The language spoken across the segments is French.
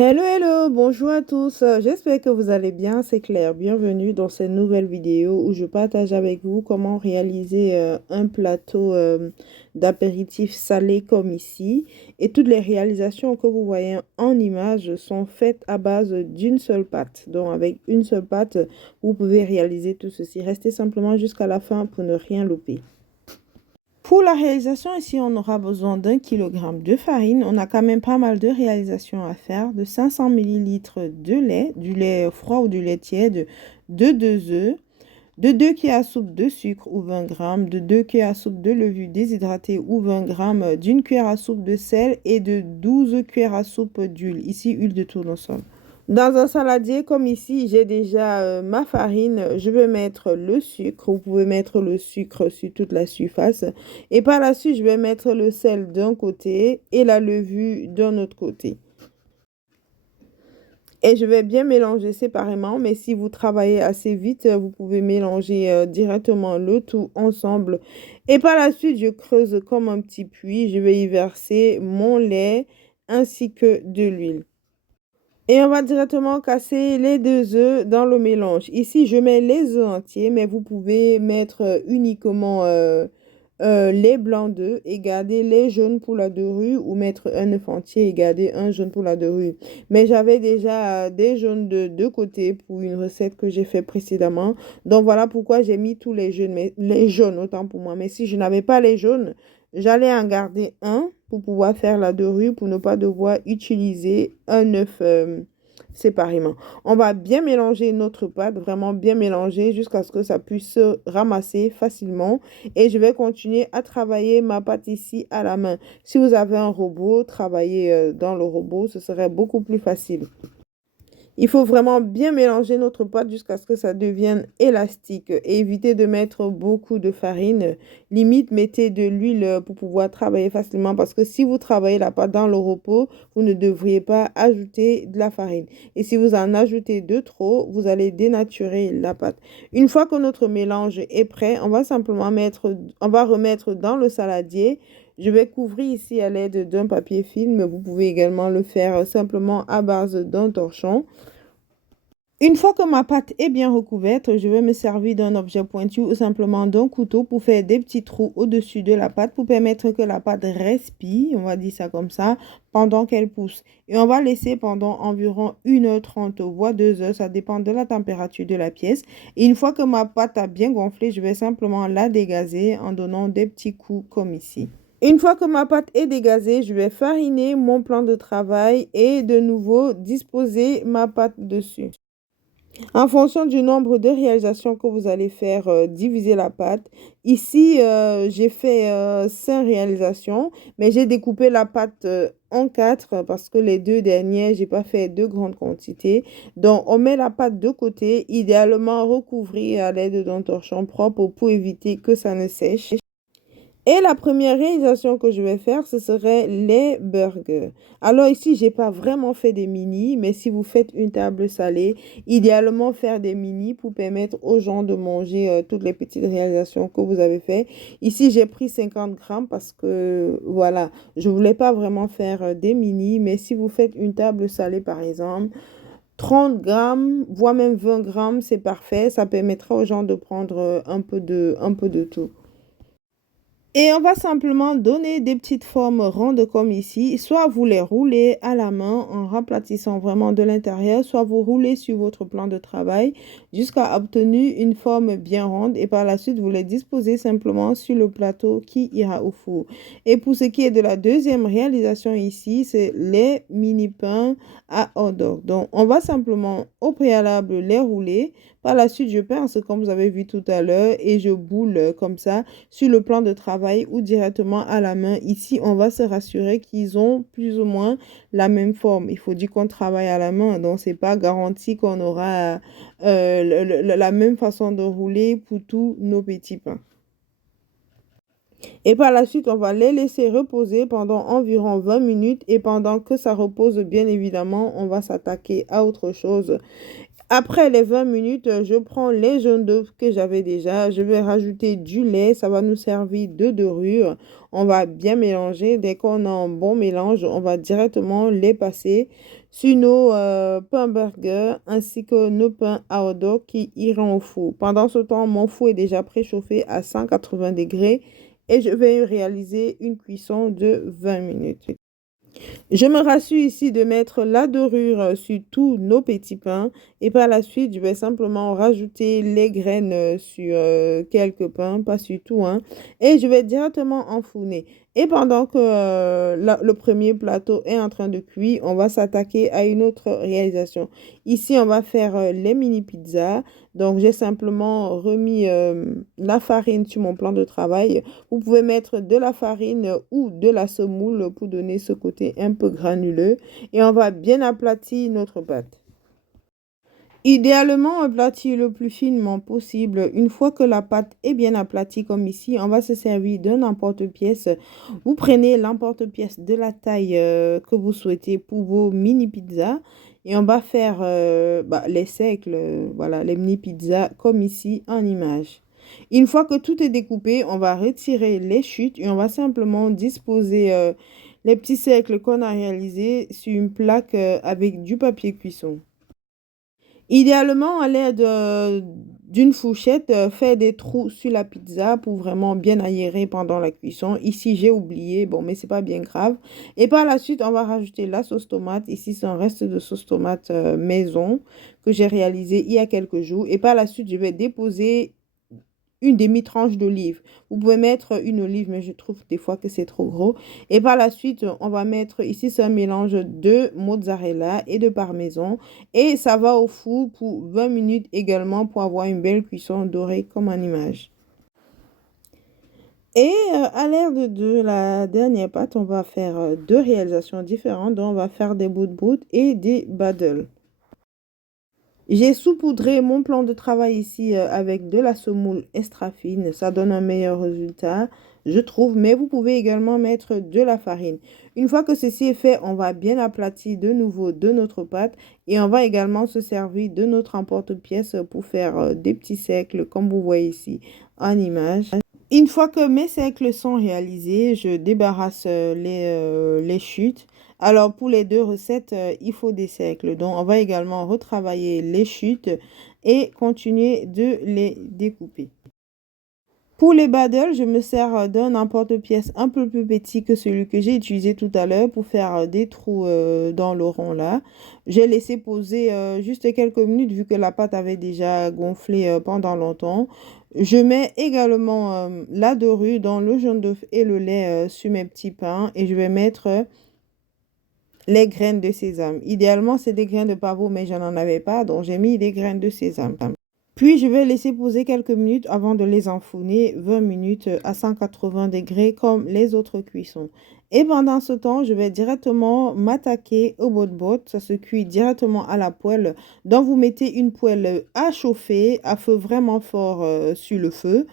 Hello, hello, bonjour à tous. J'espère que vous allez bien, c'est Claire. Bienvenue dans cette nouvelle vidéo où je partage avec vous comment réaliser un plateau d'apéritif salé comme ici. Et toutes les réalisations que vous voyez en image sont faites à base d'une seule pâte. Donc avec une seule pâte, vous pouvez réaliser tout ceci. Restez simplement jusqu'à la fin pour ne rien louper. Pour la réalisation, ici, on aura besoin d'1 kg de farine. On a quand même pas mal de réalisations à faire. De 500 millilitres de lait, du lait froid ou du lait tiède, de 2 œufs, de 2 cuillères à soupe de sucre ou 20 grammes, de 2 cuillères à soupe de levure déshydratée ou 20 grammes, d'une cuillère à soupe de sel et de 12 cuillères à soupe d'huile. Ici, huile de tournesol. Dans un saladier comme ici, j'ai déjà ma farine. Je vais mettre le sucre. Vous pouvez mettre le sucre sur toute la surface. Et par la suite, je vais mettre le sel d'un côté et la levure d'un autre côté. Et je vais bien mélanger séparément. Mais si vous travaillez assez vite, vous pouvez mélanger directement le tout ensemble. Et par la suite, je creuse comme un petit puits. Je vais y verser mon lait ainsi que de l'huile. Et on va directement casser les 2 œufs dans le mélange. Ici, je mets les œufs entiers, mais vous pouvez mettre uniquement les blancs d'œufs et garder les jaunes pour la dorure ou mettre un œuf entier et garder un jaune pour la dorure. Mais j'avais déjà des jaunes de côté pour une recette que j'ai fait précédemment. Donc voilà pourquoi j'ai mis tous les jaunes, mais les jaunes autant pour moi. Mais si je n'avais pas les jaunes, j'allais en garder un pour pouvoir faire la dorure pour ne pas devoir utiliser un œuf séparément. On va bien mélanger notre pâte, vraiment bien mélanger jusqu'à ce que ça puisse se ramasser facilement. Et je vais continuer à travailler ma pâte ici à la main. Si vous avez un robot, travailler dans le robot, ce serait beaucoup plus facile. Il faut vraiment bien mélanger notre pâte jusqu'à ce que ça devienne élastique et éviter de mettre beaucoup de farine. Limite, mettez de l'huile pour pouvoir travailler facilement parce que si vous travaillez la pâte dans le repos, vous ne devriez pas ajouter de la farine. Et si vous en ajoutez de trop, vous allez dénaturer la pâte. Une fois que notre mélange est prêt, on va remettre dans le saladier. Je vais couvrir ici à l'aide d'un papier film. Vous pouvez également le faire simplement à base d'un torchon. Une fois que ma pâte est bien recouverte, je vais me servir d'un objet pointu ou simplement d'un couteau pour faire des petits trous au-dessus de la pâte pour permettre que la pâte respire, on va dire ça comme ça, pendant qu'elle pousse. Et on va laisser pendant environ 1h30 voire 2 heures, ça dépend de la température de la pièce. Et une fois que ma pâte a bien gonflé, je vais simplement la dégazer en donnant des petits coups comme ici. Une fois que ma pâte est dégazée, je vais fariner mon plan de travail et de nouveau disposer ma pâte dessus. En fonction du nombre de réalisations que vous allez faire, diviser la pâte. Ici, j'ai fait 5 réalisations, mais j'ai découpé la pâte en 4 parce que les 2 dernières, j'ai pas fait de grandes quantités. Donc, on met la pâte de côté, idéalement recouvrir à l'aide d'un torchon propre pour éviter que ça ne sèche. Et la première réalisation que je vais faire, ce serait les burgers. Alors ici, j'ai pas vraiment fait des mini, mais si vous faites une table salée, idéalement faire des mini pour permettre aux gens de manger toutes les petites réalisations que vous avez fait. Ici, j'ai pris 50 grammes parce que, voilà, je voulais pas vraiment faire des mini, mais si vous faites une table salée, par exemple, 30 grammes, voire même 20 grammes, c'est parfait. Ça permettra aux gens de prendre un peu de tout. Et on va simplement donner des petites formes rondes comme ici. Soit vous les roulez à la main en raplatissant vraiment de l'intérieur, soit vous roulez sur votre plan de travail jusqu'à obtenir une forme bien ronde et par la suite vous les disposez simplement sur le plateau qui ira au four. Et pour ce qui est de la deuxième réalisation ici, c'est les mini pains à hot dog. Donc on va simplement au préalable les rouler. Par la suite, je pince comme vous avez vu tout à l'heure et je boule comme ça sur le plan de travail ou directement à la main. Ici, on va se rassurer qu'ils ont plus ou moins la même forme. Il faut dire qu'on travaille à la main, donc c'est pas garanti qu'on aura la même façon de rouler pour tous nos petits pains. Et par la suite, on va les laisser reposer pendant environ 20 minutes et pendant que ça repose, bien évidemment, on va s'attaquer à autre chose. Après les 20 minutes, je prends les jaunes d'œufs que j'avais déjà. Je vais rajouter du lait. Ça va nous servir de dorure. On va bien mélanger. Dès qu'on a un bon mélange, on va directement les passer sur nos pains burgers ainsi que nos pains à hot dog qui iront au four. Pendant ce temps, mon four est déjà préchauffé à 180 degrés et je vais réaliser une cuisson de 20 minutes. Je me rassure ici de mettre la dorure sur tous nos petits pains et par la suite, je vais simplement rajouter les graines sur quelques pains, pas sur tout, hein, et je vais directement enfourner. Et pendant que le premier plateau est en train de cuire, on va s'attaquer à une autre réalisation. Ici, on va faire les mini pizzas. Donc, j'ai simplement remis la farine sur mon plan de travail. Vous pouvez mettre de la farine ou de la semoule pour donner ce côté un peu granuleux. Et on va bien aplatir notre pâte. Idéalement, aplatir le plus finement possible. Une fois que la pâte est bien aplatie comme ici, on va se servir d'un emporte-pièce. Vous prenez l'emporte-pièce de la taille que vous souhaitez pour vos mini pizzas. Et on va faire les cercles, voilà, les mini pizzas comme ici en image. Une fois que tout est découpé, on va retirer les chutes et on va simplement disposer les petits cercles qu'on a réalisés sur une plaque avec du papier cuisson. Idéalement, à l'aide d'une fourchette, faire des trous sur la pizza pour vraiment bien aérer pendant la cuisson. Ici, j'ai oublié, bon, mais c'est pas bien grave. Et par la suite, on va rajouter la sauce tomate. Ici, c'est un reste de sauce tomate maison que j'ai réalisé il y a quelques jours. Et par la suite, je vais déposer une demi-tranche d'olive. Vous pouvez mettre une olive, mais je trouve des fois que c'est trop gros. Et par la suite, on va mettre ici, c'est un mélange de mozzarella et de parmesan. Et ça va au four pour 20 minutes également pour avoir une belle cuisson dorée comme en image. Et à l'aide de la dernière pâte, on va faire deux réalisations différentes. Donc, on va faire des bouts de bout et des battles. J'ai saupoudré mon plan de travail ici avec de la semoule extra fine. Ça donne un meilleur résultat, je trouve. Mais vous pouvez également mettre de la farine. Une fois que ceci est fait, on va bien aplatir de nouveau de notre pâte. Et on va également se servir de notre emporte-pièce pour faire des petits cercles comme vous voyez ici en image. Une fois que mes cercles sont réalisés, je débarrasse les chutes. Alors, pour les deux recettes, il faut des cercles. Donc, on va également retravailler les chutes et continuer de les découper. Pour les battles, je me sers d'un emporte-pièce un peu plus petit que celui que j'ai utilisé tout à l'heure pour faire des trous dans le rond là. J'ai laissé poser juste quelques minutes vu que la pâte avait déjà gonflé pendant longtemps. Je mets également la dorure dans le jaune d'œuf et le lait sur mes petits pains et je vais mettre les graines de sésame. Idéalement, c'est des graines de pavot, mais je n'en avais pas, donc j'ai mis des graines de sésame. Puis, je vais laisser poser quelques minutes avant de les enfourner 20 minutes à 180 degrés comme les autres cuissons. Et pendant ce temps, je vais directement m'attaquer au bot-bot. Ça se cuit directement à la poêle. Donc, vous mettez une poêle à chauffer à feu vraiment fort sur le feu.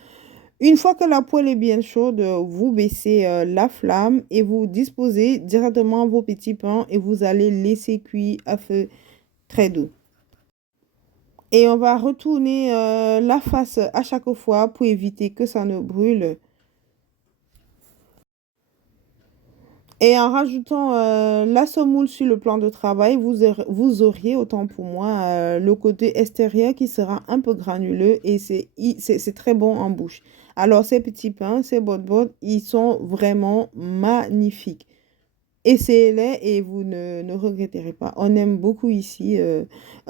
Une fois que la poêle est bien chaude, vous baissez la flamme et vous disposez directement vos petits pains et vous allez laisser cuire à feu très doux. Et on va retourner la face à chaque fois pour éviter que ça ne brûle. Et en rajoutant la semoule sur le plan de travail, vous auriez, autant pour moi, le côté extérieur qui sera un peu granuleux et c'est très bon en bouche. Alors, ces petits pains, ces bot ils sont vraiment magnifiques. Essayez-les et vous ne regretterez pas. On aime beaucoup ici.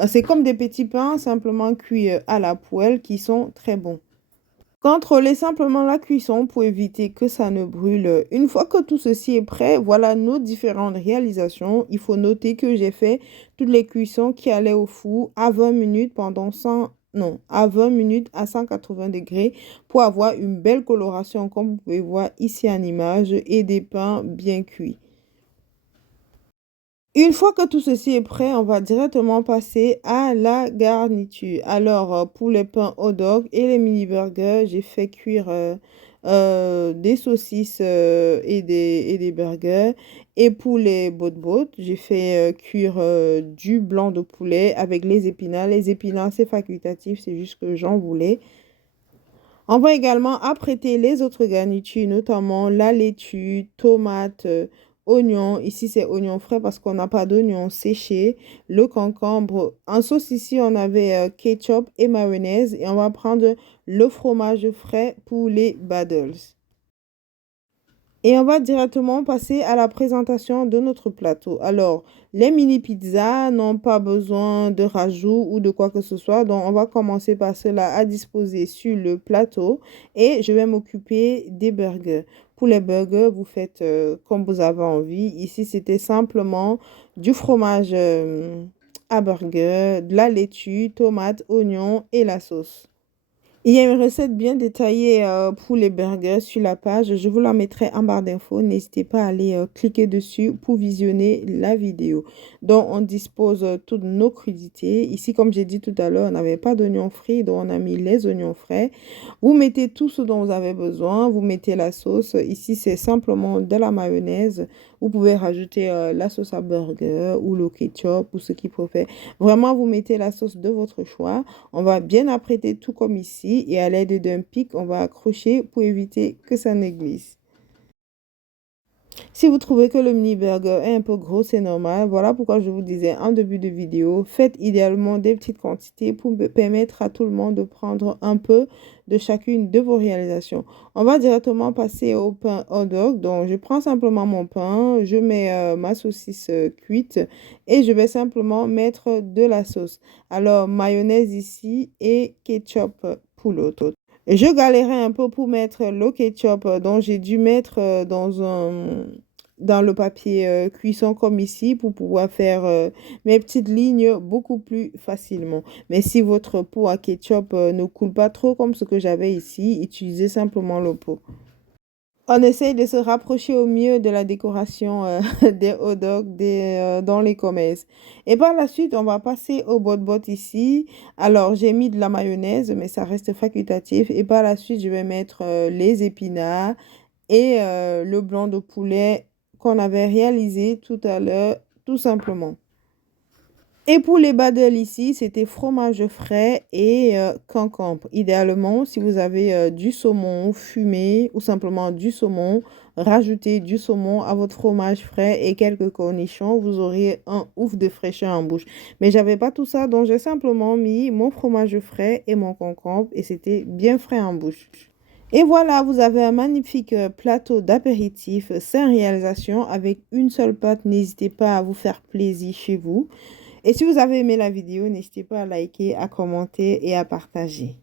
C'est comme des petits pains simplement cuits à la poêle qui sont très bons. Contrôlez simplement la cuisson pour éviter que ça ne brûle. Une fois que tout ceci est prêt, voilà nos différentes réalisations. Il faut noter que j'ai fait toutes les cuissons qui allaient au four à 20 minutes pendant 100, non, à 20 minutes à 180 degrés pour avoir une belle coloration comme vous pouvez voir ici en image et des pains bien cuits. Une fois que tout ceci est prêt, on va directement passer à la garniture. Alors, pour les pains hot dog et les mini burgers, j'ai fait cuire des saucisses et des burgers. Et pour les bot j'ai fait cuire du blanc de poulet avec les épinards. Les épinards, c'est facultatif, c'est juste que j'en voulais. On va également apprêter les autres garnitures, notamment la laitue, tomates, oignons. Ici, c'est oignons frais parce qu'on n'a pas d'oignons séchés. Le concombre. En sauce, ici, on avait ketchup et mayonnaise. Et on va prendre le fromage frais pour les battles. Et on va directement passer à la présentation de notre plateau. Alors, les mini pizzas n'ont pas besoin de rajout ou de quoi que ce soit. Donc, on va commencer par cela à disposer sur le plateau. Et je vais m'occuper des burgers. Pour les burgers, vous faites comme vous avez envie. Ici, c'était simplement du fromage à burger, de la laitue, tomates, oignons et la sauce. Il y a une recette bien détaillée pour les burgers sur la page. Je vous la mettrai en barre d'infos. N'hésitez pas à aller cliquer dessus pour visionner la vidéo. Donc, on dispose toutes nos crudités. Ici, comme j'ai dit tout à l'heure, on n'avait pas d'oignons frits, donc on a mis les oignons frais. Vous mettez tout ce dont vous avez besoin. Vous mettez la sauce. Ici, c'est simplement de la mayonnaise. Vous pouvez rajouter la sauce à burger ou le ketchup ou ce qui préfère. Vraiment, vous mettez la sauce de votre choix. On va bien apprêter tout comme ici et à l'aide d'un pic, on va accrocher pour éviter que ça ne glisse. Si vous trouvez que le mini burger est un peu gros, c'est normal. Voilà pourquoi je vous disais en début de vidéo, faites idéalement des petites quantités pour permettre à tout le monde de prendre un peu de chacune de vos réalisations. On va directement passer au pain hot dog. Donc, je prends simplement mon pain, je mets ma saucisse cuite et je vais simplement mettre de la sauce. Alors, mayonnaise ici et ketchup pour l'autre. Je galérais un peu pour mettre le ketchup, donc j'ai dû mettre dans le papier cuisson comme ici pour pouvoir faire mes petites lignes beaucoup plus facilement. Mais si votre pot à ketchup ne coule pas trop comme ce que j'avais ici, utilisez simplement le pot. On essaye de se rapprocher au mieux de la décoration des hot dogs dans les commerces. Et par la suite, on va passer au bot ici. Alors, j'ai mis de la mayonnaise, mais ça reste facultatif. Et par la suite, je vais mettre les épinards et le blanc de poulet qu'on avait réalisé tout à l'heure, tout simplement. Et pour les battles ici, c'était fromage frais et concombre. Idéalement, si vous avez du saumon fumé ou simplement du saumon, rajoutez du saumon à votre fromage frais et quelques cornichons. Vous aurez un ouf de fraîcheur en bouche. Mais j'avais pas tout ça, donc j'ai simplement mis mon fromage frais et mon concombre et c'était bien frais en bouche. Et voilà, vous avez un magnifique plateau d'apéritif sans réalisation avec une seule pâte. N'hésitez pas à vous faire plaisir chez vous. Et si vous avez aimé la vidéo, n'hésitez pas à liker, à commenter et à partager.